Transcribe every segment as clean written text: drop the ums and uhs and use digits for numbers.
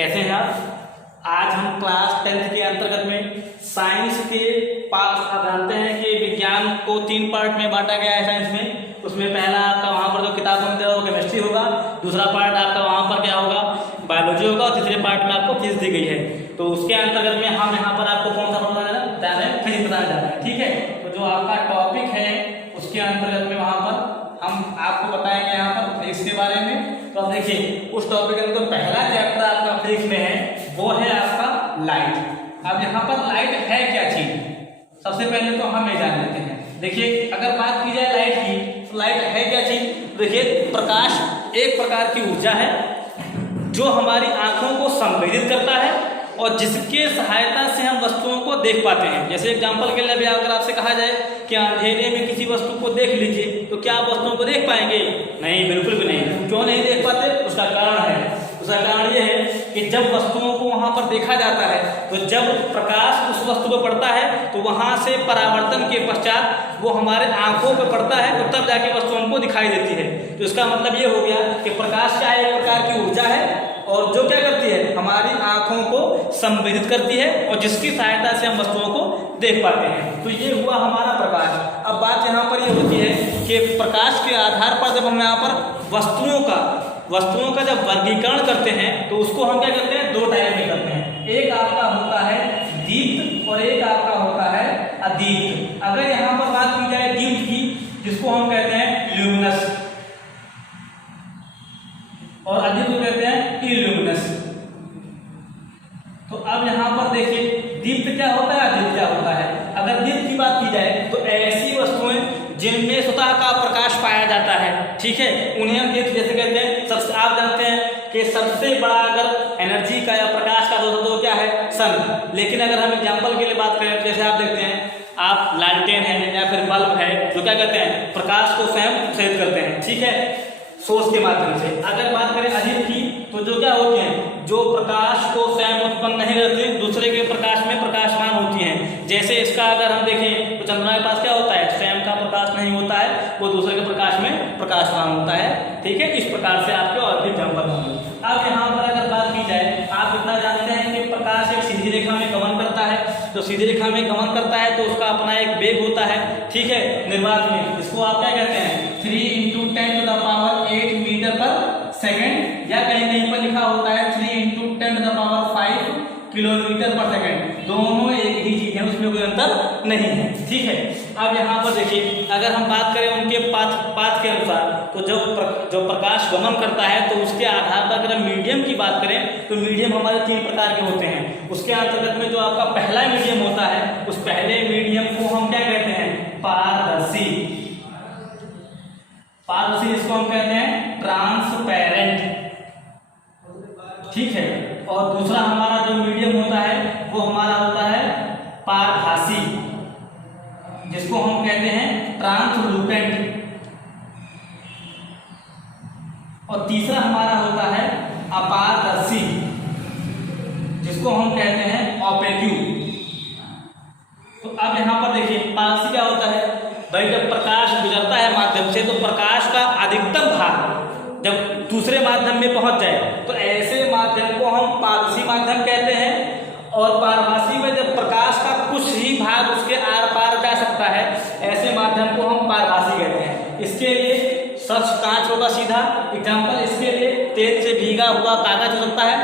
कैसे हैं आप? आज हम क्लास 10th के अंतर्गत में साइंस के पार्ट आप जानते हैं कि विज्ञान को 3 पार्ट में बांटा गया है साइंस में। उसमें पहला आपका वहाँ पर जो किताब में वो केमिस्ट्री होगा, दूसरा पार्ट आपका वहाँ पर क्या होगा, बायोलॉजी होगा, और तीसरे पार्ट में आपको फिजिक्स दी गई है। तो उसके अंतर्गत में हम यहाँ पर आपको कौन सा बताना है, फिजिक्स बताना चाहते हैं। ठीक है, तो जो आपका टॉपिक है उसके अंतर्गत में वहाँ पर हम आपको बताएंगे यहाँ पर फिजिक्स के बारे में। तो अब देखिए उस टॉपिक के अंदर पहला चैप्टर आपका फिजिक्स में है वो है आपका लाइट। अब यहाँ पर लाइट है क्या चीज, सबसे पहले तो हम ये जान लेते हैं। देखिए अगर बात की जाए लाइट की, तो लाइट है क्या चीज? देखिए प्रकाश एक प्रकार की ऊर्जा है जो हमारी आंखों को संवेदित करता है और जिसके सहायता से हम वस्तुओं को देख पाते हैं। जैसे एग्जांपल के लिए भी अगर आपसे कहा जाए कि अंधेरे में किसी वस्तु को देख लीजिए, तो क्या आप वस्तुओं को देख पाएंगे? नहीं, बिल्कुल भी नहीं। क्यों नहीं देख पाते? उसका कारण है। उसका कारण ये है कि जब वस्तुओं को वहां पर देखा जाता है, तो जब प्रकाश उस वस्तु पर पड़ता है तो वहां से परावर्तन के पश्चात वो हमारे आंखों पर पड़ता है, तो तब जाके वस्तु हमको दिखाई देती है। तो इसका मतलब ये हो गया कि प्रकाश क्या एक प्रकार की ऊर्जा है और जो क्या करती है, हमारी आंखों को संवेदित करती है और जिसकी सहायता से हम वस्तुओं को देख पाते हैं। तो ये हुआ हमारा प्रकाश। अब बात यहाँ पर ये होती है कि प्रकाश के आधार पर जब हम यहाँ पर वस्तुओं का जब वर्गीकरण करते हैं तो उसको हम क्या करते हैं, 2 टाइप में करते हैं। एक आपका होता है दीप्त और एक आपका होता है अदीप्त। अगर यहाँ पर बात की जाए दीप्त की, जिसको हम कहते हैं ल्यूमिनस, और अदीप्त को कहते हैं इल्यूमिनस। तो अब यहाँ पर देखिए दीप्त क्या होता है, अदीप्त क्या होता है। अगर दीप्त की बात की जाए तो ऐसी वस्तुएं जिनमें स्वतः का प्रकाश पाया जाता है, ठीक है, उन्हें हम दीप्त जैसे कहते हैं। सबसे आप जानते हैं कि सबसे बड़ा अगर एनर्जी का या प्रकाश का स्रोत तो क्या है, सन। लेकिन अगर हम एग्जांपल के लिए बात करें, जैसे आप देखते हैं आप लालटेन है या फिर बल्ब है, जो क्या कहते हैं, प्रकाश को स्वयं उत्सर्जित करते हैं, ठीक है, सोर्स के माध्यम से। अगर बात करें अदीप्त की, तो जो क्या होती हैं, जो प्रकाश को स्वयं उत्पन्न नहीं करती, दूसरे के प्रकाश में प्रकाशमान होती हैं। जैसे इसका अगर हम देखें तो चंद्रमा के पास क्या होता है, स्वयं का प्रकाश नहीं होता है, वो दूसरे के प्रकाश में प्रकाशमान होता है। ठीक है, इस प्रकार से आपके और भी एग्जाम्पल होंगे। अब यहाँ पर अगर बात की जाए, आप इतना जानते हैं कि प्रकाश एक सीधी रेखा में गमन करता है। तो सीधी रेखा में गमन करता है तो उसका अपना एक वेग होता है, ठीक है, निर्वात में। इसको आप क्या कहते हैं, 3 × 10⁸ मीटर पर सेकेंड, या कहीं कहीं पर लिखा होता है 3 × 10⁵ किलोमीटर पर सेकेंड। दोनों एक ही चीज है, उसमें कोई अंतर नहीं है। ठीक है, अब यहाँ पर देखिए अगर हम बात करें उनके पाथ के अनुसार, तो जो प्रकाश गमन करता है तो उसके आधार पर अगर हम मीडियम की बात करें तो मीडियम हमारे 3 प्रकार के होते हैं। उसके अंतर्गत में जो आपका पहला मीडियम होता है, उस पहले मीडियम को हम क्या कहते हैं, पारदर्शी। पारदर्शी इसको हम कहते हैं ट्रांसपेरेंट, ठीक है। और दूसरा हमारा जो मीडियम होता है वो हमारा होता है पारभासी, जिसको हम कहते हैं ट्रांसलूसेंट। और तीसरा हमारा होता है अपारदर्शी, जिसको हम कहते हैं ओपेक्यू। तो अब यहाँ पर देखिए पारदर्शी क्या होता है भाई, जब प्रकाश गुजरता है माध्यम से तो प्रकाश का अधिकतम भाग जब दूसरे माध्यम में पहुंच जाए तो ऐसे माध्यम को हम पारदर्शी माध्यम कहते हैं। और पारभासी में जब प्रकाश का कुछ ही भाग उसके आर पार जा सकता है, ऐसे माध्यम को हम पारभासी कहते हैं। इसके लिए स्वच्छ कांच होगा सीधा एग्जाम्पल, इसके लिए तेल से भीगा हुआ कागज हो सकता है,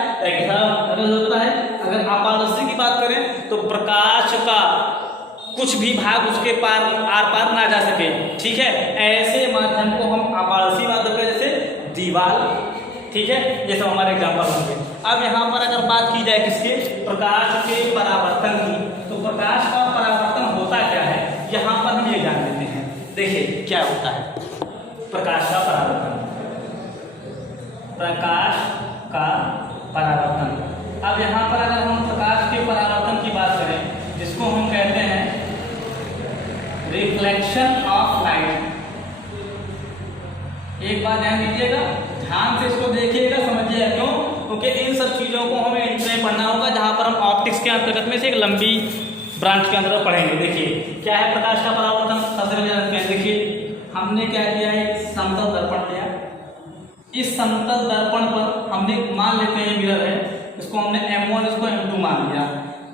होता है। अगर अपारदर्शी की बात करें तो प्रकाश का कुछ भी भाग उसके पार आर पार ना जा सके, ठीक है, ऐसे माध्यम को हम अपारदर्शी माध्यम कहते हैं, जैसे दीवार, ठीक है, ये सब हमारे एग्जाम्पल होंगे। अब यहाँ पर अगर बात की जाए किसके, प्रकाश के परावर्तन की, तो प्रकाश का परावर्तन होता क्या है, यहाँ पर हम ये जान लेते हैं। देखिए क्या होता है प्रकाश का परावर्तन, प्रकाश का परावर्तन। अब यहाँ पर अगर हम प्रकाश के परावर्तन की बात करें, जिसको हम कहते हैं रिफ्लेक्शन ऑफ लाइट। एक बात ध्यान दीजिएगा, ध्यान से इसको देखिएगा, समझिएगा क्यों, क्योंकि इन सब चीजों को हमें इंटर में पढ़ना होगा, जहां पर हम ऑप्टिक्स के अंतर्गत में से एक लंबी ब्रांच के अंदर पढ़ेंगे। देखिए क्या है प्रकाश का परावर्तन, सबसे पहले जानते हैं। देखिए हमने क्या किया है, समतल दर्पण लिया, इस समतल दर्पण पर हमने मान लेते हैं मिरर है, इसको इसको हमने M1 इसको M2 मान लिया।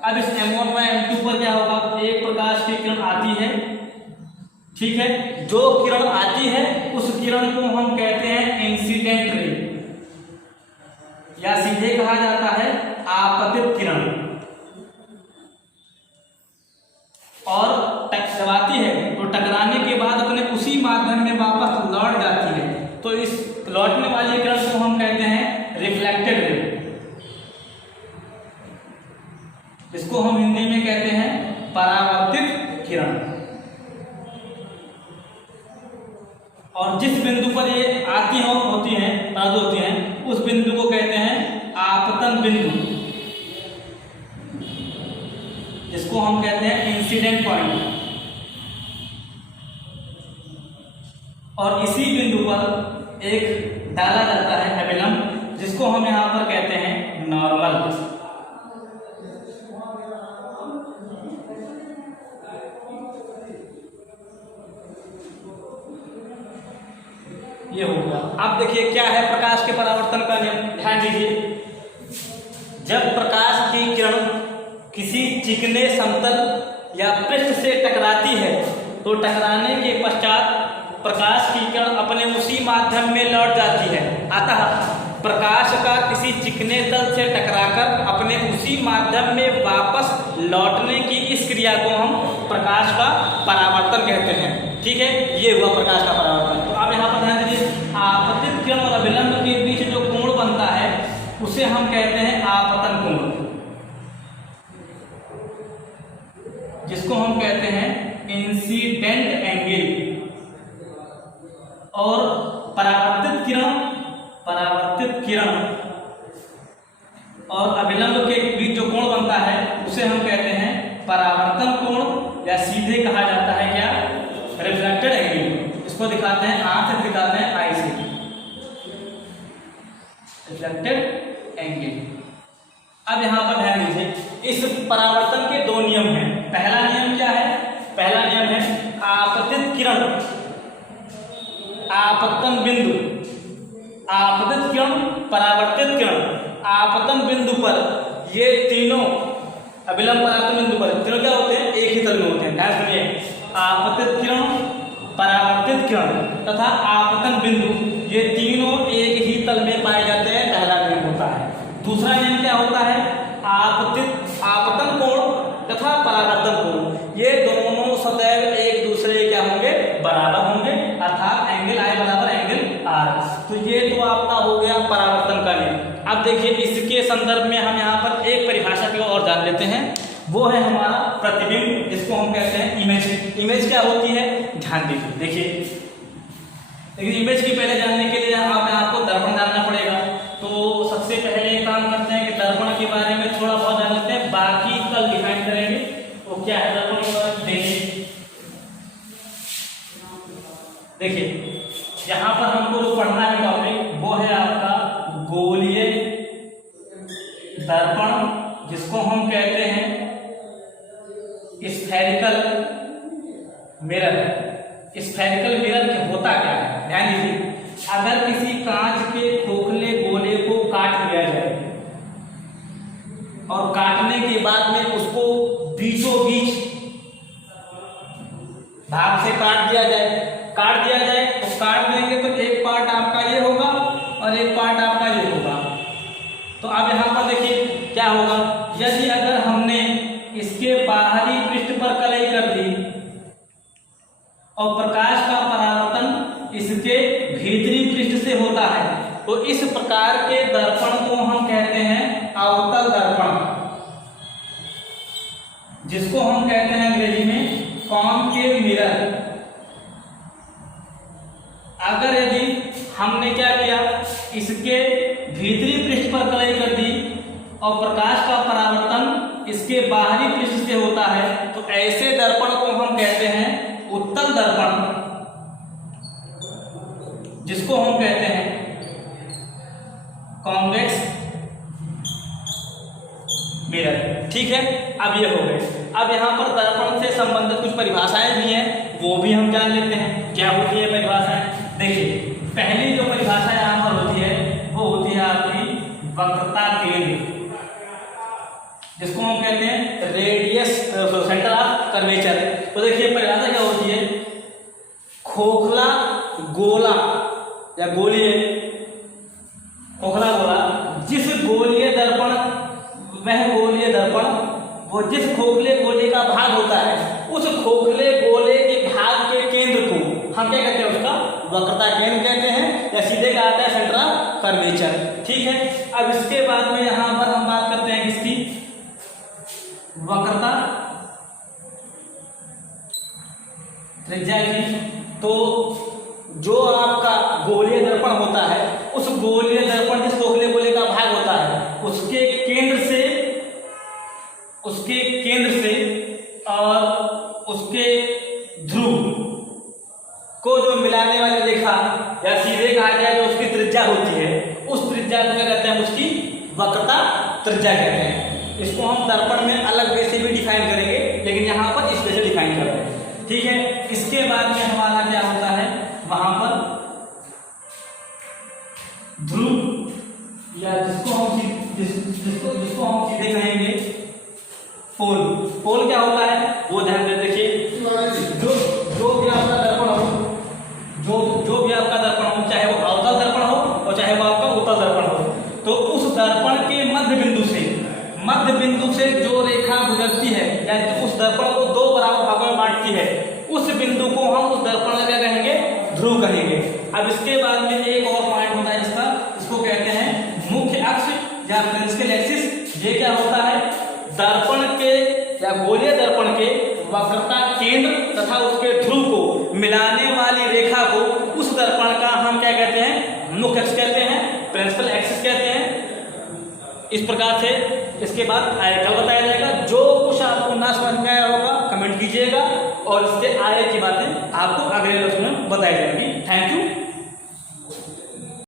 अब इस M1 व M2 पर क्या होगा, एक प्रकाश की किरण आती है, ठीक है, जो किरण आती है उस किरण को हम कहते हैं इंसिडेंट रे, या सीधे कहा जाता है आपतित किरण, और टकराती है तो टकराने के बाद अपने उसी माध्यम में वापस लौट जाती है, तो इस लौटने वाली किरण को हम कहते हैं रिफ्लेक्टेड रे। इसको हम हिंदी में कहते हैं परावर्तित किरण। और जिस बिंदु पर ये आती होती हैं उस बिंदु को कहते हैं आपतन बिंदु, जिसको हम कहते हैं इंसिडेंट पॉइंट। और इसी बिंदु पर एक डाला जाता है अभिलंब, जिसको हम यहां पर कहते हैं नॉर्मल। ये हो गया। अब देखिए क्या है प्रकाश के परावर्तन का नियम, ध्यान दीजिए। जब प्रकाश की किरण किसी चिकने समतल या पृष्ठ से टकराती है तो टकराने के पश्चात प्रकाश की किरण अपने उसी माध्यम में लौट जाती है। अतः प्रकाश का किसी चिकने तल से टकराकर अपने उसी माध्यम में वापस लौटने की इस क्रिया को हम प्रकाश का परावर्तन कहते हैं, ठीक है। ये हुआ प्रकाश का परावर्तन। तो आप यहाँ पर ध्यान दीजिए, आपतित किरण और अभिलंब के बीच जो कोण बनता है उसे हम कहते हैं आपतन कोण, जिसको हम कहते हैं इंसिडेंट एंगल। और परावर्तित किरण और अभिलंब के बीच जो कोण बनता है उसे हम कहते हैं परावर्तन कोण, या सीधे कहा जाता है क्या, रिफ्लेक्टेड एंगल। इसको दिखाते हैं आंख से, दिखाते हैं आई से, रिफ्लेक्टेड एंगल। अब यहां पर ध्यान दीजिए, इस परावर्तन के दो नियम हैं। पहला नियम क्या है, पहला नियम है आपतित किरण, आपतन बिंदु, आपतित किरण, परावर्तित किरण, आपतन बिंदु पर ये तीनों अभिलंब परावर्तन बिंदु पर तीनों क्या होते हैं, एक ही तल में होते हैं। ध्यान सुनिए, आपतित किरण, परावर्तित किरण तथा आपतन बिंदु, ये तीनों एक ही तल में पाए जाते हैं, पहला नियम होता है। दूसरा नियम क्या होता है, आपतन कोण तथा परावर्तन कोण, ये दोनों सदैव एक दूसरे क्या होंगे, बराबर होंगे, अर्थात एंगल आई बराबर एंगल आर। तो ये तो आपका हो गया परावर्तन का नियम। अब देखिए इसके संदर्भ में हम यहाँ पर एक परिभाषा की और जान लेते हैं, वो है हमारा प्रतिबिंब, जिसको हम कहते हैं इमेज। इमेज क्या होती है, ध्यान दीजिए। देखिए लेकिन इमेज की पहले जानने के लिए आपको दर्पण जानना पड़ेगा। तो सबसे पहले काम करते हैं कि दर्पण के बारे में थोड़ा बहुत जान लेते हैं, बाकी कल डिफाइन करेंगे वो क्या है दर्पण। देखिए यहाँ पर हमको जो पढ़ना है टॉपिक वो है आपका गोलीय दर्पण, जिसको हम कहते हैं स्फेरिकल मिरर। स्फेरिकल मिरर होता क्या है, ध्यान दीजिए। अगर किसी कांच के खोखले गोले को काट दिया जाए और काटने के बाद में उसको बीचों बीच भाग से काट दिया जाए तो काट देंगे तो एक पार्ट आपका ये होगा और एक पार्ट आपका ये होगा। तो अब यहाँ पर देखिए क्या होगा, यदि अगर हमने इसके बाहरी पृष्ठ पर कलई कर दी और प्रकाश का परावर्तन इसके भीतरी पृष्ठ से होता है, तो इस प्रकार के दर्पण को हम कहते हैं अवतल दर्पण, जिसको हम कहते हैं अंग्रेजी में कॉनकेव मिरर। अगर यदि हमने क्या किया, इसके भीतरी पृष्ठ पर कलई कर दी और प्रकाश का परावर्तन इसके बाहरी पृष्ठ से होता है, तो ऐसे दर्पण को हम कहते हैं उत्तल दर्पण, जिसको हम कहते हैं कॉन्वेक्स मिरर। ठीक है, अब ये हो गए। अब यहाँ पर दर्पण से संबंधित कुछ परिभाषाएं भी हैं, वो भी हम जान लेते हैं क्या होती है परिभाषाएं। देखिए पहली जो परिभाषा यहाँ पर होती है वो होती है आपकी वक्रता केंद्र। जिसको हम कहते हैं रेडियस सेंटर ऑफ कर्वेचर। तो देखिए परिभाषा क्या होती है, खोखला गोला या गोलीय, खोखला गोला जिस गोलीय दर्पण, वह गोलीय दर्पण वो जिस खोखले गोले का भाग होता है, उस खोखले गोले के भाग के केंद्र को हम क्या कहते हैं, उसका वक्रता केंद्र कहते हैं, या सीधे का आता है सेंटर ऑफ कर्वेचर। ठीक है, अब इसके बाद में यहां पर हम बात करते हैं किसकी, वक्रता त्रिज्या की। तो जो आपका गोलीय दर्पण होता है, उस गोलीय दर्पण जिस खोखले गोले का भाग होता है, उसके केंद्र से और उसके ध्रुव को जो मिलाने वाली रेखा या सीधे कहा जाए जो उसकी त्रिज्या होती है, उस त्रिज्या को क्या कहते हैं, उसकी वक्रता त्रिज्या कहते हैं। इसको हम दर्पण में अलग वे से भी डिफाइन करेंगे, लेकिन यहाँ पर इस वे से डिफाइन कर रहे हैं। ठीक है, इसके बाद में हमारा क्या होता है, वहां पर ध्रुव या जिसको हम सीधे कहेंगे पोल। पोल क्या होता है वो ध्यान में देखिए, जो भी आपका दर्पण हो, जो भी आपका दर्पण हो, चाहे वो अवतल दर्पण हो और चाहे वो आपका उत्तल दर्पण हो, तो उस दर्पण के मध्य बिंदु से जो रेखा गुजरती है या उस दर्पण को दो बराबर भागों में बांटती है, उस बिंदु को हम उस दर्पण का क्या कहेंगे, ध्रुव कहेंगे। अब इसके बाद में एक और पॉइंट होता है इसको कहते हैं मुख्य अक्ष या प्रिंसिपल एक्सिस। ये क्या होता है, दर्पण के या गोलीय दर्पण के वक्रता केंद्र तथा उसके ध्रुव को मिलाने वाली रेखा को उस दर्पण का हम क्या कहते हैं, मुख्य अक्ष कहते हैं, प्रिंसिपल एक्सिस कहते हैं। इस प्रकार से इसके बाद कल बताया जाएगा। जो कुछ आपको ना समझ में आया होगा कमेंट कीजिएगा, और इससे आगे की बातें आपको अगले लेक्चर में बताई जाएंगी। Thank you.